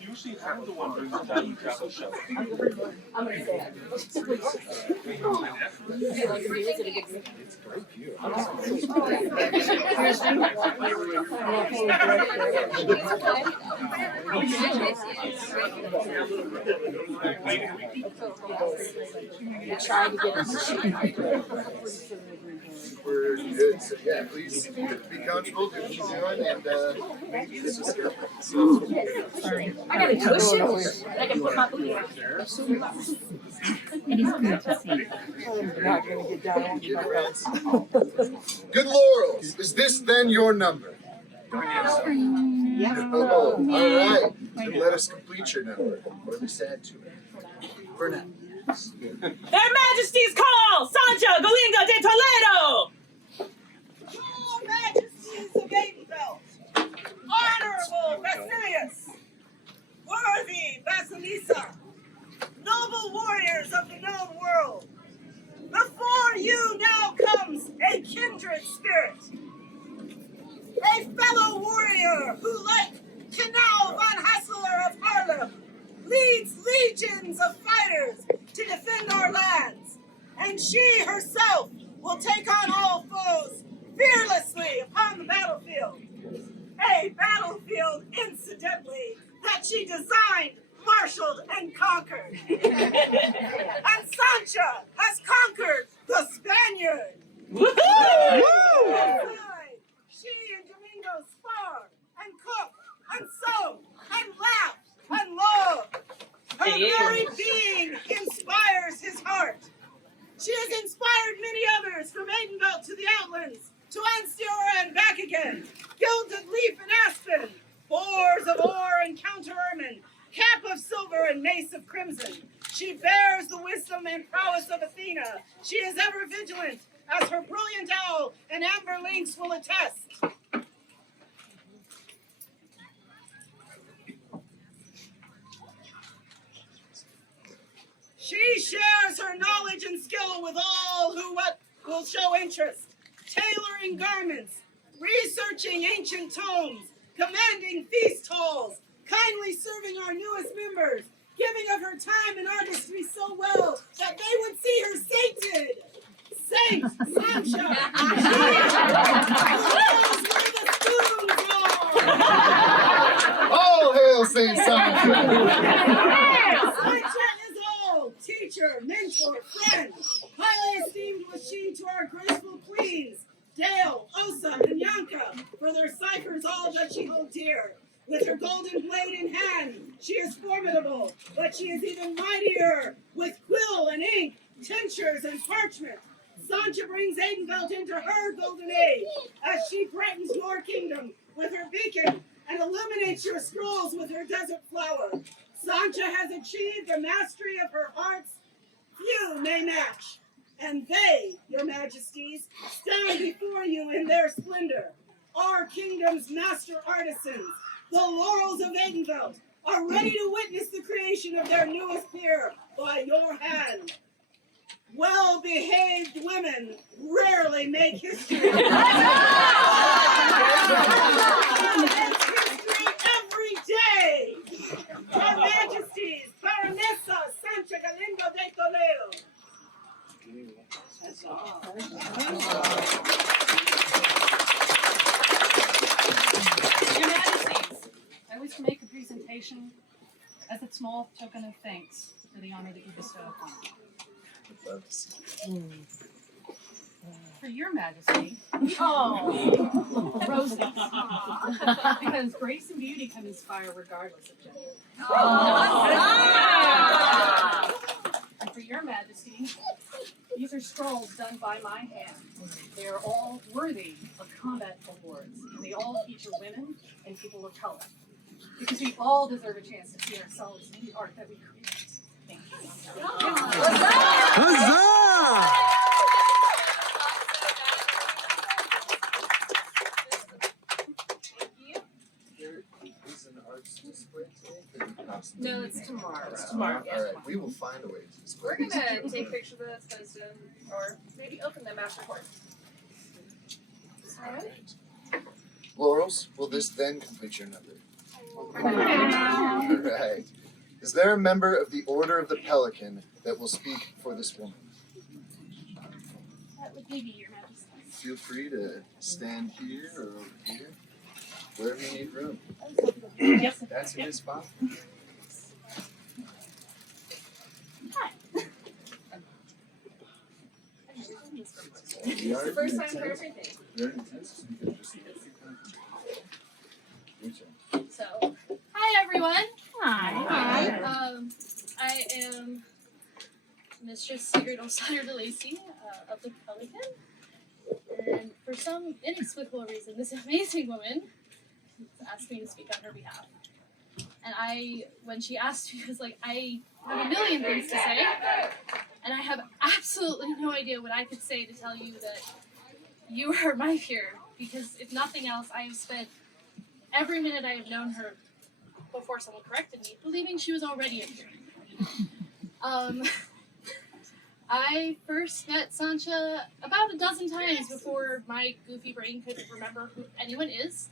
Usually I'm the one doing the time travel show. I'm gonna say it. It's great here. Trying to get We're good. So yeah, please be comfortable, do what you're doing, and maybe this is good. Sorry. I gotta push it. I can put my booty on. It is good to see. Not gonna get down. Good laurels. Is this then your number? Yeah. Oh, all right. Then let us complete your number, or at least add to it. For now. Their Majesties call Sancha, Galindo de Toledo! Your Majesties of Galindo, Honorable Basilius, worthy Basilisa, noble warriors of the known world, before you now comes a kindred spirit, a fellow warrior who, like Canal von Hassler of Harlem, leads legions of fighters to defend our lands, and she herself will take on all foes fearlessly upon the battlefield. A battlefield, incidentally, that she designed, marshaled, and conquered. And Sancha has conquered the Spaniard. Woohoo! She and Domingo spar and cook and sew and laugh and love. Her very being inspires his heart. She has inspired many others from Aidenvelt to the Outlands, to Anstior and back again. Gilded leaf and aspen, boars of ore and counter ermine, cap of silver and mace of crimson. She bears the wisdom and prowess of Athena. She is ever vigilant, as her brilliant owl and amber lynx will attest. She shares her knowledge and skill with all who will show interest, tailoring garments, researching ancient tomes, commanding feast halls, kindly serving our newest members, giving of her time and artistry so well that they would see her sainted. Saint Sancha! She knows where the spoons are! All hail Saint Sancha! Sancha is all, teacher, mentor, friend. Highly esteemed was she to our graceful queens, Dale, Osa, and Yanka, for their ciphers all that she holds dear. With her golden blade in hand, she is formidable, but she is even mightier with quill and ink, tinctures and parchment. Sancha brings Aidenvelt into her golden age, as she brightens your kingdom with her beacon and illuminates your scrolls with her desert flower. Sancha has achieved the mastery of her arts few may match, and they, your majesties, stand before you in their splendor. Our kingdom's master artisans, the laurels of Aidenvelt, are ready to witness the creation of their newest peer by your hand. Well-behaved women rarely make history. It's history every day. Her Majesty's Baronessa Sancha Galindo de Toledo. Your Majesties, I wish to make a presentation as a small token of thanks for the honor that you bestow upon me. For your Majesty, roses, because grace and beauty can inspire regardless of gender. And for your Majesty, these are scrolls done by my hand. They are all worthy of combat awards, and they all feature women and people of color, because we all deserve a chance to see ourselves in the art that we create. Thank you. Huzzah! No, it's tomorrow. It's tomorrow. All right, we will find a way to display. We're gonna take pictures of this kind of soon, or maybe open them after court. All right. Laurels, will this then complete your number? Alright. Is there a member of the Order of the Pelican that will speak for this woman? That would be me, Your Majesty. Feel free to stand here or over here, wherever you need room. Yes. That's a good spot. It's the first time for everything. So, hi everyone. Hi. I am Mistress Sigrid O'Sire de Lacy of the Pelican, and for some inexplicable reason, this amazing woman asked me to speak on her behalf. And when she asked me, I was like, I have a million things to say, and I have absolutely no idea what I could say to tell you that you are my peer, because if nothing else, I have spent every minute I have known her before someone corrected me, believing she was already a peer. I first met Sancha about a dozen times before my goofy brain could remember who anyone is.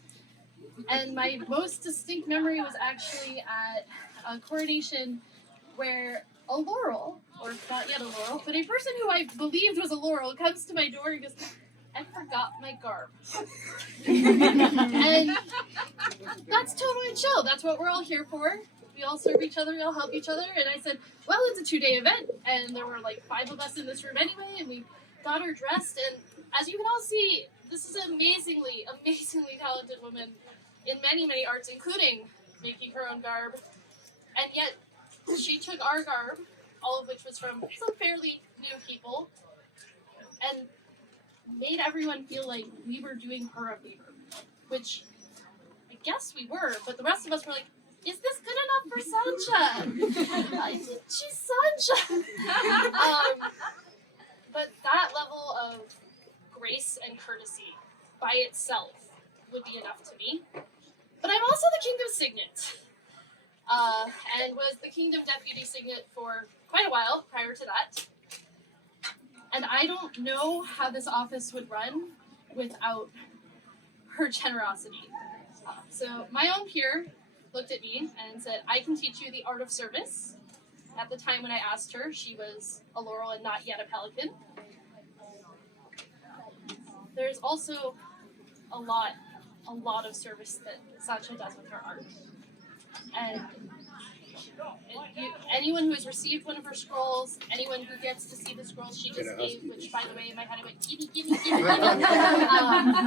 And my most distinct memory was actually at a coronation where a Laurel, or not yet a Laurel, but a person who I believed was a Laurel comes to my door and goes, I forgot my garb. And that's totally chill. That's what we're all here for. We all serve each other, we all help each other. And I said, well, it's a 2-day event. And there were like 5 of us in this room anyway, and we got her dressed. And as you can all see, this is an amazingly, amazingly talented woman in many, many arts, including making her own garb. And yet, she took our garb, all of which was from some fairly new people, and made everyone feel like we were doing her a favor, which I guess we were, but the rest of us were like, is this good enough for Sancha? She's Sancha. But that level of grace and courtesy by itself would be enough to me. But I'm also the Kingdom Signet, and was the Kingdom Deputy Signet for quite a while prior to that. And I don't know how this office would run without her generosity. So my own peer looked at me and said, I can teach you the art of service. At the time when I asked her, she was a Laurel and not yet a Pelican. There's also a lot of service that Sancha does with her art. And anyone who has received one of her scrolls, anyone who gets to see the scrolls she just gave, which by the way in my head I went, gimme, gimme, gimme.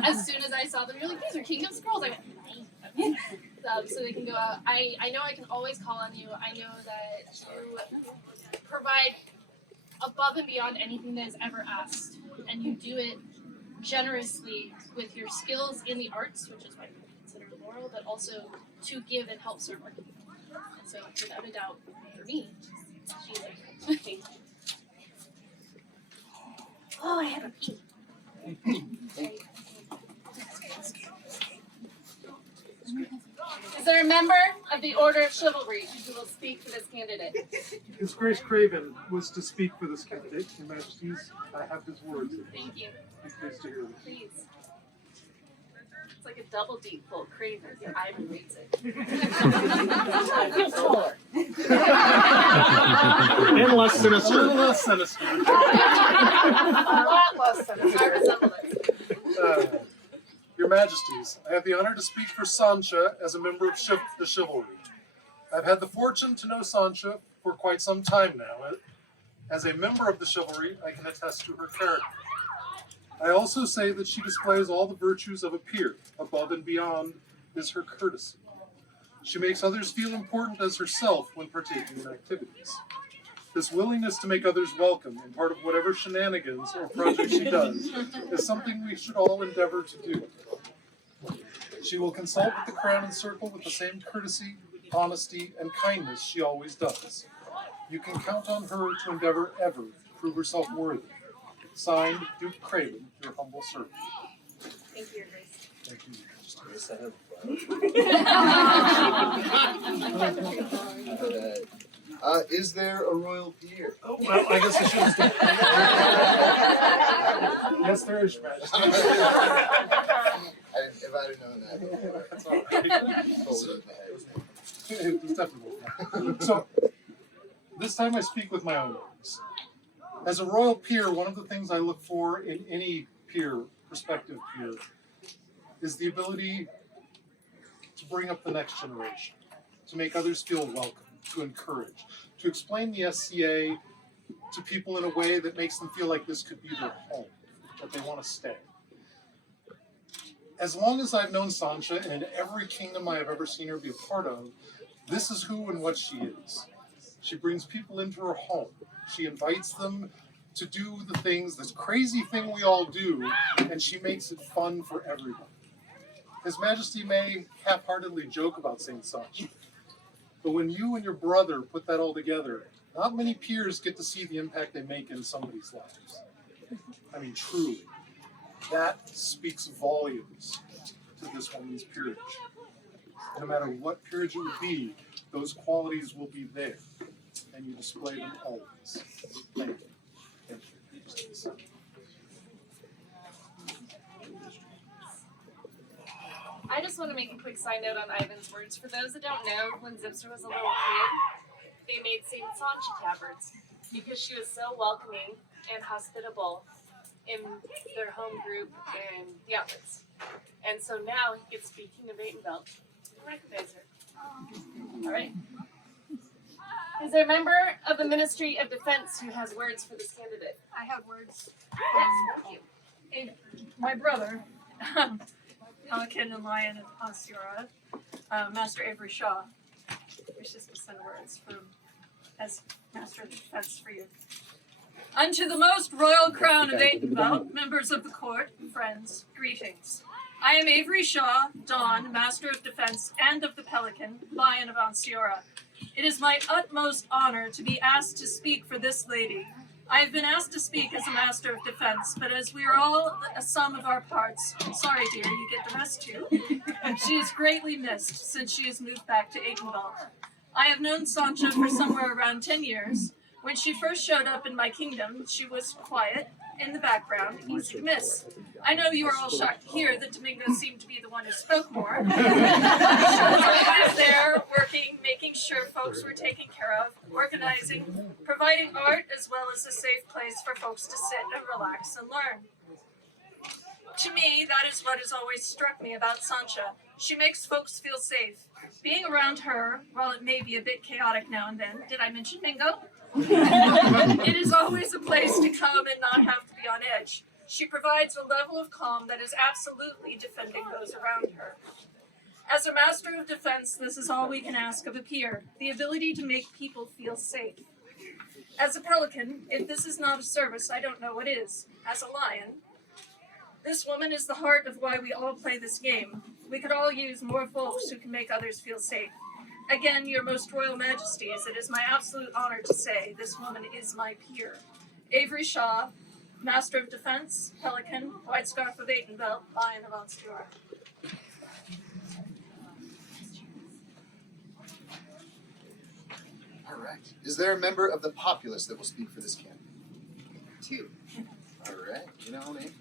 As soon as I saw them, you're like, these are Kingdom Scrolls. I went, so they can go out. I know I can always call on you. I know that you provide above and beyond anything that is ever asked. And you do it generously with your skills in the arts, which is why you consider Laurel, but also to give and help serve our people. And so, without a doubt, for me, she's like, oh, I have a pee. Is there a member of the Order of Chivalry who will speak for this candidate? His Grace Craven was to speak for this candidate. Your Majesties, I have his words. Thank you. Be pleased to hear them. Please. It's like a double deep full Craven. I reads it. And less sinister. A little less sinister. A lot less sinister. I resemble it. Your Majesties, I have the honor to speak for Sancha as a member of the Chivalry. I've had the fortune to know Sancha for quite some time now. As a member of the Chivalry, I can attest to her character. I also say that she displays all the virtues of a peer. Above and beyond is her courtesy. She makes others feel important as herself when partaking in activities. This willingness to make others welcome and part of whatever shenanigans or project she does is something we should all endeavor to do. She will consult with the Crown and Circle with the same courtesy, honesty, and kindness she always does. You can count on her to endeavor ever to prove herself worthy. Signed, Duke Craven, your humble servant. Thank you, Your Grace. Thank you. Is there a royal peer? Oh, well, I guess I should have said. Yes, there is, Your Majesty. And if I'd have known that before. That's all right. Totally in the head. It's definitely. So, this time I speak with my own words. As a royal peer, one of the things I look for in any peer, prospective peer, is the ability to bring up the next generation, to make others feel welcome, to encourage, to explain the SCA to people in a way that makes them feel like this could be their home, that they want to stay. As long as I've known Sancha, and in every kingdom I have ever seen her be a part of, this is who and what she is. She brings people into her home. She invites them to do the things, this crazy thing we all do, and she makes it fun for everyone. His Majesty may half-heartedly joke about Saint Sancha, but when you and your brother put that all together, not many peers get to see the impact they make in somebody's lives. I mean, truly, that speaks volumes to this woman's peerage. No matter what peerage it would be, those qualities will be there, and you display them always. Thank you. Thank you. I just want to make a quick side note on Ivan's words. For those that don't know, when Zipster was a little kid, they made Saint Sancha tabards because she was so welcoming and hospitable in their home group and the outlets. And so now he gets speaking of Atenbelt. Recognize her. All right. Is there a member of the Ministry of Defense who has words for this candidate? I have words. Yes, thank you. My brother, Pelican and Lion of Asiora, Master Avery Shaw, wishes to send words as Master of Defense for you. Unto the most royal crown of Atenbelt, members of the court, friends, greetings. I am Avery Shaw, Dawn, Master of Defense, and of the Pelican, Lion of Ansiora. It is my utmost honor to be asked to speak for this lady. I have been asked to speak as a Master of Defense, but as we are all a sum of our parts, sorry dear, you get the rest too, she is greatly missed since she has moved back to Atenbelt. I have known Sancha for somewhere around 10 years. When she first showed up in my kingdom, she was quiet, in the background, easy to miss. I know you are all shocked to hear that Domingo seemed to be the one who spoke more. She was always there, working, making sure folks were taken care of, organizing, providing art as well as a safe place for folks to sit and relax and learn. To me, that is what has always struck me about Sancha. She makes folks feel safe. Being around her, while it may be a bit chaotic now and then, did I mention bingo? It is always a place to come and not have to be on edge. She provides a level of calm that is absolutely defending those around her. As a Master of Defense, this is all we can ask of a peer, the ability to make people feel safe. As a Pelican, if this is not a service, I don't know what is. As a Lion, this woman is the heart of why we all play this game. We could all use more folks who can make others feel safe. Again, your most royal majesties, it is my absolute honor to say this woman is my peer. Avery Shaw, Master of Defense, Pelican, White Scarf of Atenbelt, Lion of Ansiora. All right. Is there a member of the populace that will speak for this candidate? 2. All right. You know, name.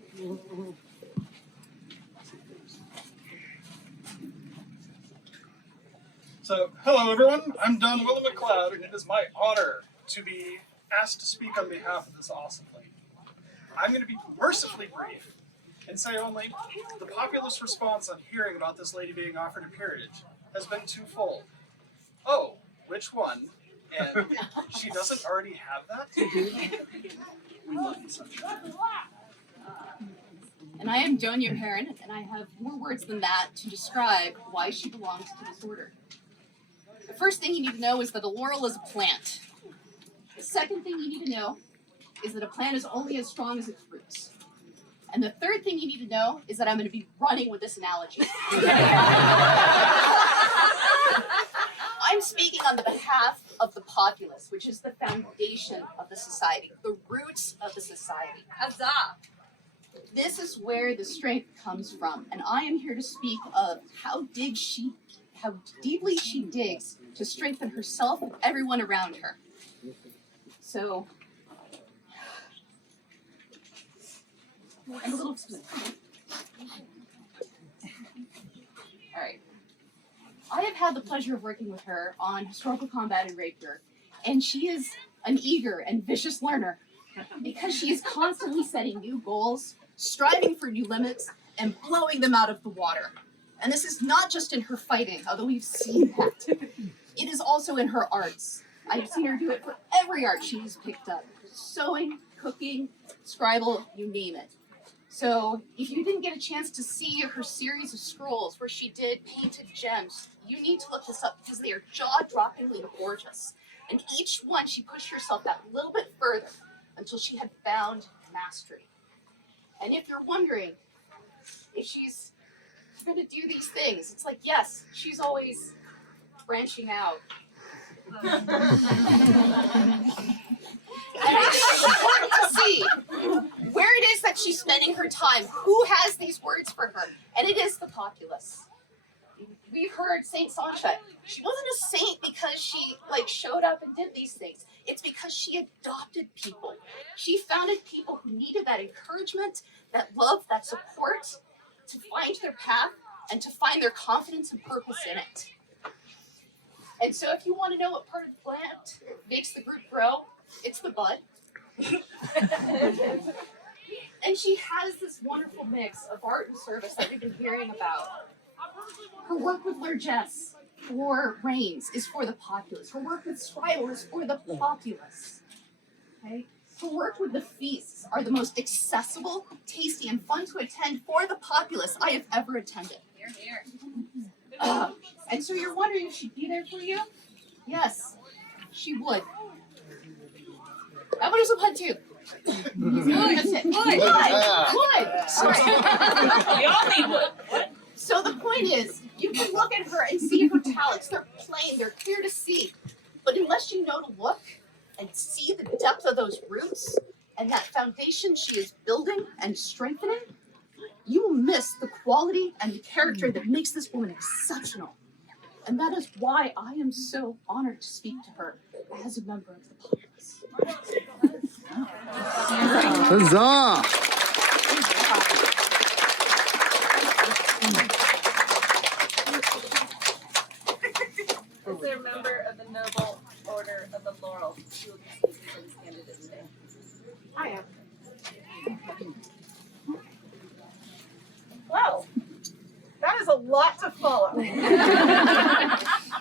So, hello everyone, I'm Don Willem McLeod, and it is my honor to be asked to speak on behalf of this awesome lady. I'm going to be mercifully brief and say only the populace response on hearing about this lady being offered a peerage has been twofold. Oh, which one? And she doesn't already have that? We love you, Sancha. And I am Joan, your parent, and I have more words than that to describe why she belongs to this order. The first thing you need to know is that a laurel is a plant. The second thing you need to know is that a plant is only as strong as its roots. And the third thing you need to know is that I'm going to be running with this analogy. I'm speaking on the behalf of the populace, which is the foundation of the society, the roots of the society. Huzzah! This is where the strength comes from, and I am here to speak of how deeply she digs to strengthen herself and everyone around her. So, I'm a little Alright. I have had the pleasure of working with her on historical combat and rapier, and she is an eager and vicious learner because she is constantly setting new goals, striving for new limits, and blowing them out of the water. And this is not just in her fighting, although we've seen that. It is also in her arts. I've seen her do it for every art she's picked up. Sewing, cooking, scribble, you name it. So if you didn't get a chance to see her series of scrolls where she did painted gems, you need to look this up because they are jaw-droppingly gorgeous. And each one she pushed herself that little bit further until she had found mastery. And if you're wondering if she's going to do these things, it's like, yes, she's always branching out. And I think it's important to see where it is that she's spending her time, who has these words for her, and it is the populace. We've heard Saint Sancha. She wasn't a saint because she showed up and did these things. It's because she adopted people. She founded people who needed that encouragement, that love, that support to find their path and to find their confidence and purpose in it. And so if you want to know what part of the plant makes the group grow, it's the bud. And she has this wonderful mix of art and service that we've been hearing about. Her work with largesse for reigns is for the populace. Her work with scribble is for the populace. Okay? Her work with the feasts are the most accessible, tasty, and fun to attend for the populace I have ever attended. Here, here. And so you're wondering if she'd be there for you? Yes, she would. How about a pud too? That's it. Wood. All right. We all need wood. What? So the point is, you can look at her and see her talents. They're plain, they're clear to see. But unless you know to look and see the depth of those roots and that foundation she is building and strengthening, you will miss the quality and the character that makes this woman exceptional. And that is why I am so honored to speak to her as a member of the populace. Huzzah! Is there a member of the Noble Order of the Laurel who will be speaking for this candidate today? I am. Well, that is a lot to follow.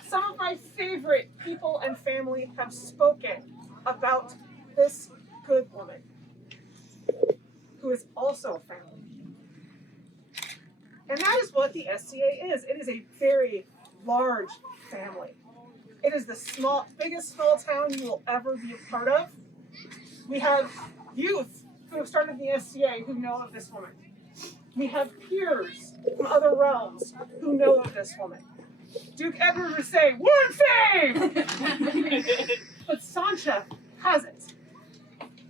Some of my favorite people and family have spoken about this good woman, who is also a family. And that is what the SCA is. It is a very large family. It is the biggest small town you will ever be a part of. We have youth who have started the SCA who know of this woman. We have peers from other realms who know of this woman. Duke Edward would say, "Word fame!" But Sancha hasn't.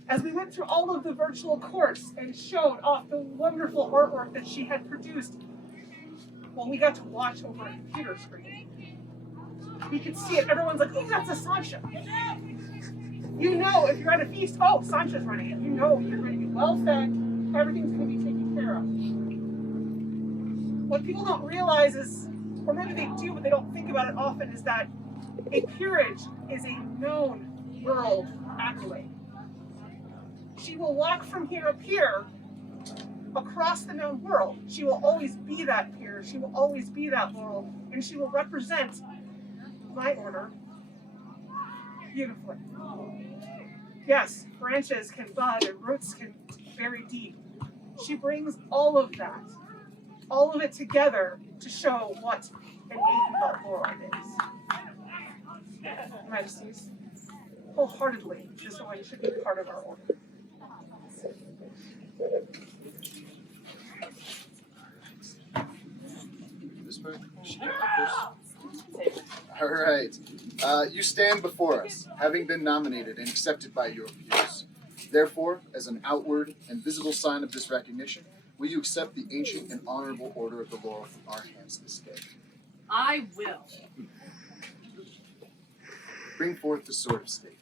As we went through all of the virtual course and showed off the wonderful artwork that she had produced, well, we got to watch over a computer screen. We could see it. Everyone's like, "Oh, that's a Sancha." You know, if you're at a feast, oh, Sancha's running it. You know you're going to be well fed. Everything's going to be taken care of. What people don't realize is, or maybe they do, but they don't think about it often, is that a peerage is a known world accolade. She will walk from here to here across the known world. She will always be that peer. She will always be that laurel, and she will represent my order beautifully. Yes, branches can bud and roots can very deep. She brings all of that, all of it together to show what an Aethenfeld laurel is. Majesties, wholeheartedly, this woman should be part of our order. This way? All right. You stand before us, having been nominated and accepted by your peers. Therefore, as an outward and visible sign of this recognition, will you accept the ancient and honorable order of the laurel from our hands this day? I will. Bring forth the sword of state.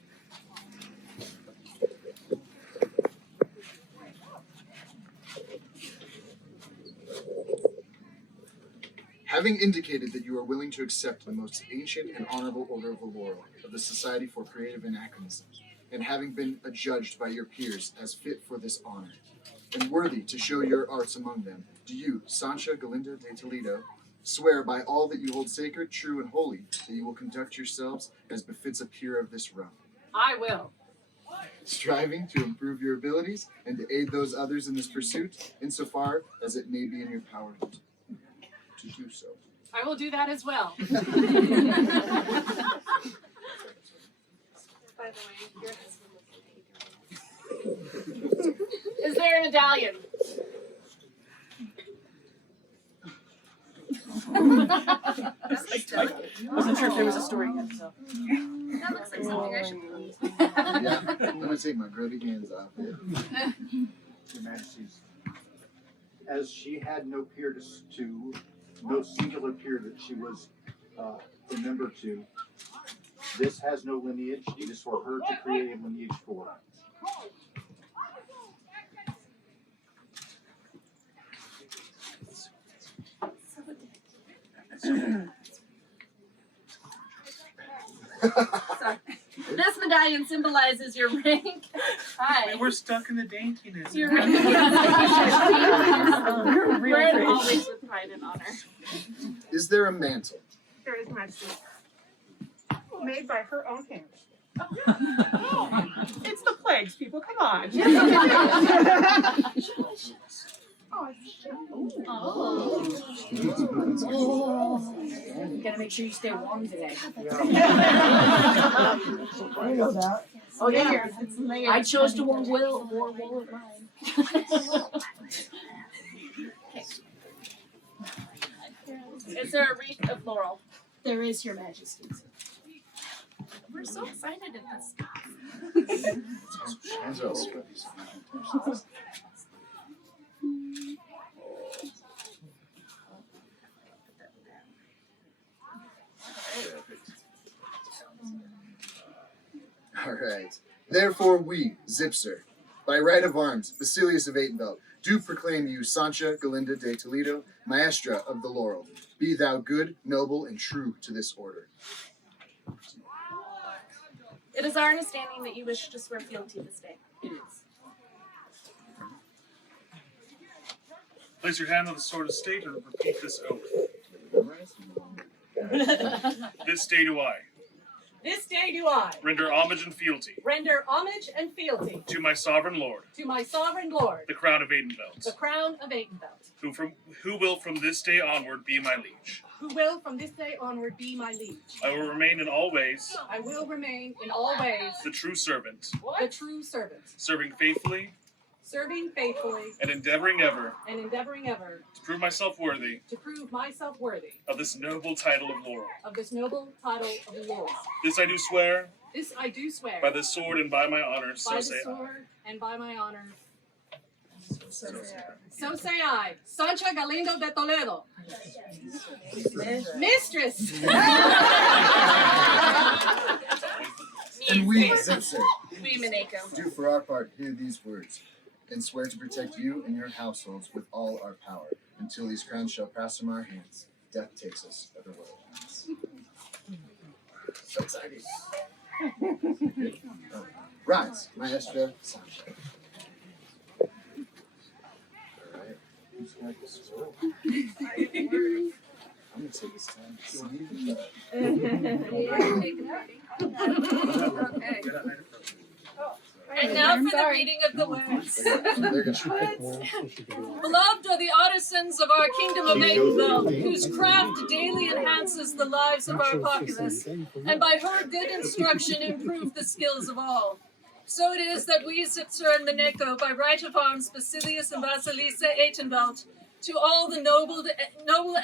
Having indicated that you are willing to accept the most ancient and honorable order of the Laurel of the Society for Creative Anachronism, and having been adjudged by your peers as fit for this honor, and worthy to show your arts among them, do you, Sancha Galindo de Toledo, swear by all that you hold sacred, true, and holy, that you will conduct yourselves as befits a peer of this realm, I will. striving to improve your abilities and to aid those others in this pursuit, insofar as it may be in your power to do so. I will do that as well. By the way, your husband was like, Is there a medallion? I wasn't sure if there was a story yet, so. That looks like something I should post. Yeah, I'm gonna take my grody hands off it. Your Majesties, as she had no peer no singular peer that she was a member to, this has no lineage. It is for her to create a lineage for. This medallion symbolizes your rank. Hi. We're stuck in the daintiness. Your rank. We're always with pride and honor. Is there a mantle? There is Majesty. Made by her own hands. It's the plagues, people. Come on. Gotta make sure you stay warm today. I know that. Oh yeah, I chose to wear wool with mine. Is there a wreath of laurel? There is, Your Majesty. We're so excited in this. Hands up. All right. Therefore we, Zipser, by right of arms, Basilius of Atenbelt, do proclaim you Sancha Galindo de Toledo, Maestra of the Laurel. Be thou good, noble, and true to this order. It is our understanding that you wish to swear fealty this day. It is. Place your hand on the sword of state and repeat this oath. This day do I This day do I render homage and fealty render homage and fealty to my sovereign lord, to my sovereign lord, the Crown of Atenbelt, the Crown of Atenbelt, who will from this day onward be my liege. who will from this day onward be my liege. I will remain in all ways I will remain in all ways the true servant, the true servant, serving faithfully serving faithfully and endeavoring ever and endeavoring ever to prove myself worthy to prove myself worthy of this noble title of laurel. of this noble title of laurel. This I do swear This I do swear by the sword and by my honor, by so the say I. sword and by my honor. So say I, Sancha Galindo de Toledo, Mistress. And we, Zipser, We, Minako. do for our part hear these words, and swear to protect you and your households with all our power, until these crowns shall pass from our hands. Death takes us otherwise. So exciting. Rise, Maestra Sancha. Alright. Who's got the scroll? I'm gonna take this time to see Okay. And now for the reading of the words. They're gonna try. Beloved are the artisans of our kingdom of Atenbelt, whose craft daily enhances the lives of our populace, and by her good instruction improve the skills of all. So it is that we, Zipser and Minako, by right of arms, Basilius and Basilisa Atenbelt, to all the noble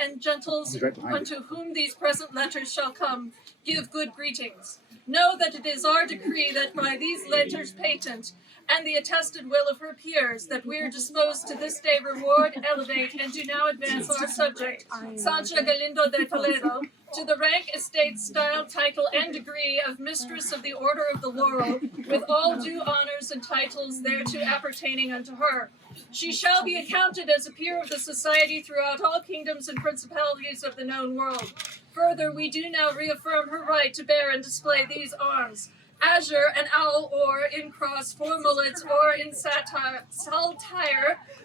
and gentles unto whom these present letters shall come, give good greetings. Know that it is our decree that by these letters patent, and the attested will of her peers, that we are disposed to this day reward, elevate, and do now advance our subject, Sancha Galindo de Toledo, to the rank, estate, style, title, and degree of Mistress of the Order of the Laurel, with all due honors and titles thereto appertaining unto her. She shall be accounted as a peer of the society throughout all kingdoms and principalities of the known world. Further, we do now reaffirm her right to bear and display these arms: azure, an owl, or in cross, 4 mullets, or in saltire,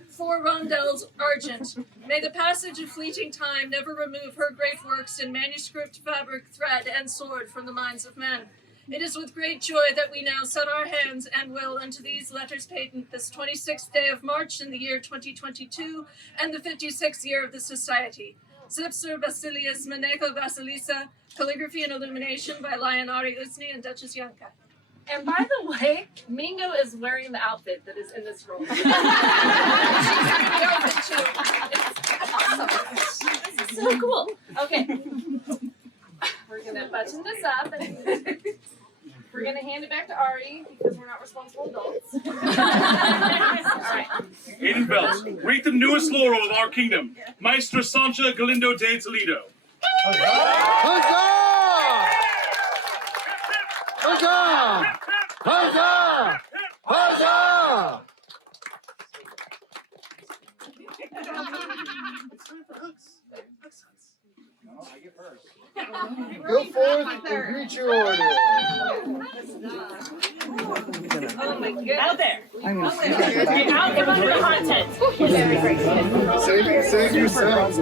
4 rondelles argent. May the passage of fleeting time never remove her great works in manuscript, fabric, thread, and sword from the minds of men. It is with great joy that we now set our hands and will unto these letters patent this 26th day of March in the year 2022 and the 56th year of the Society. Zipser Basilius Maneco Basilisa, calligraphy and illumination by Lionari Usni and Duchess Yanka. And by the way, Mingo is wearing the outfit that is in this roll. It's so cool. Okay. We're gonna button this up and we're gonna hand it back to Ari because we're not responsible adults. All right. Aiden belts, greet the newest laurel of our kingdom, Maestra Sancha Galindo de Toledo. Huzzah! Huzzah! Huzzah! Huzzah! Go forth and greet your order. Oh my goodness. Out there. Get out and under the content. Save yourselves.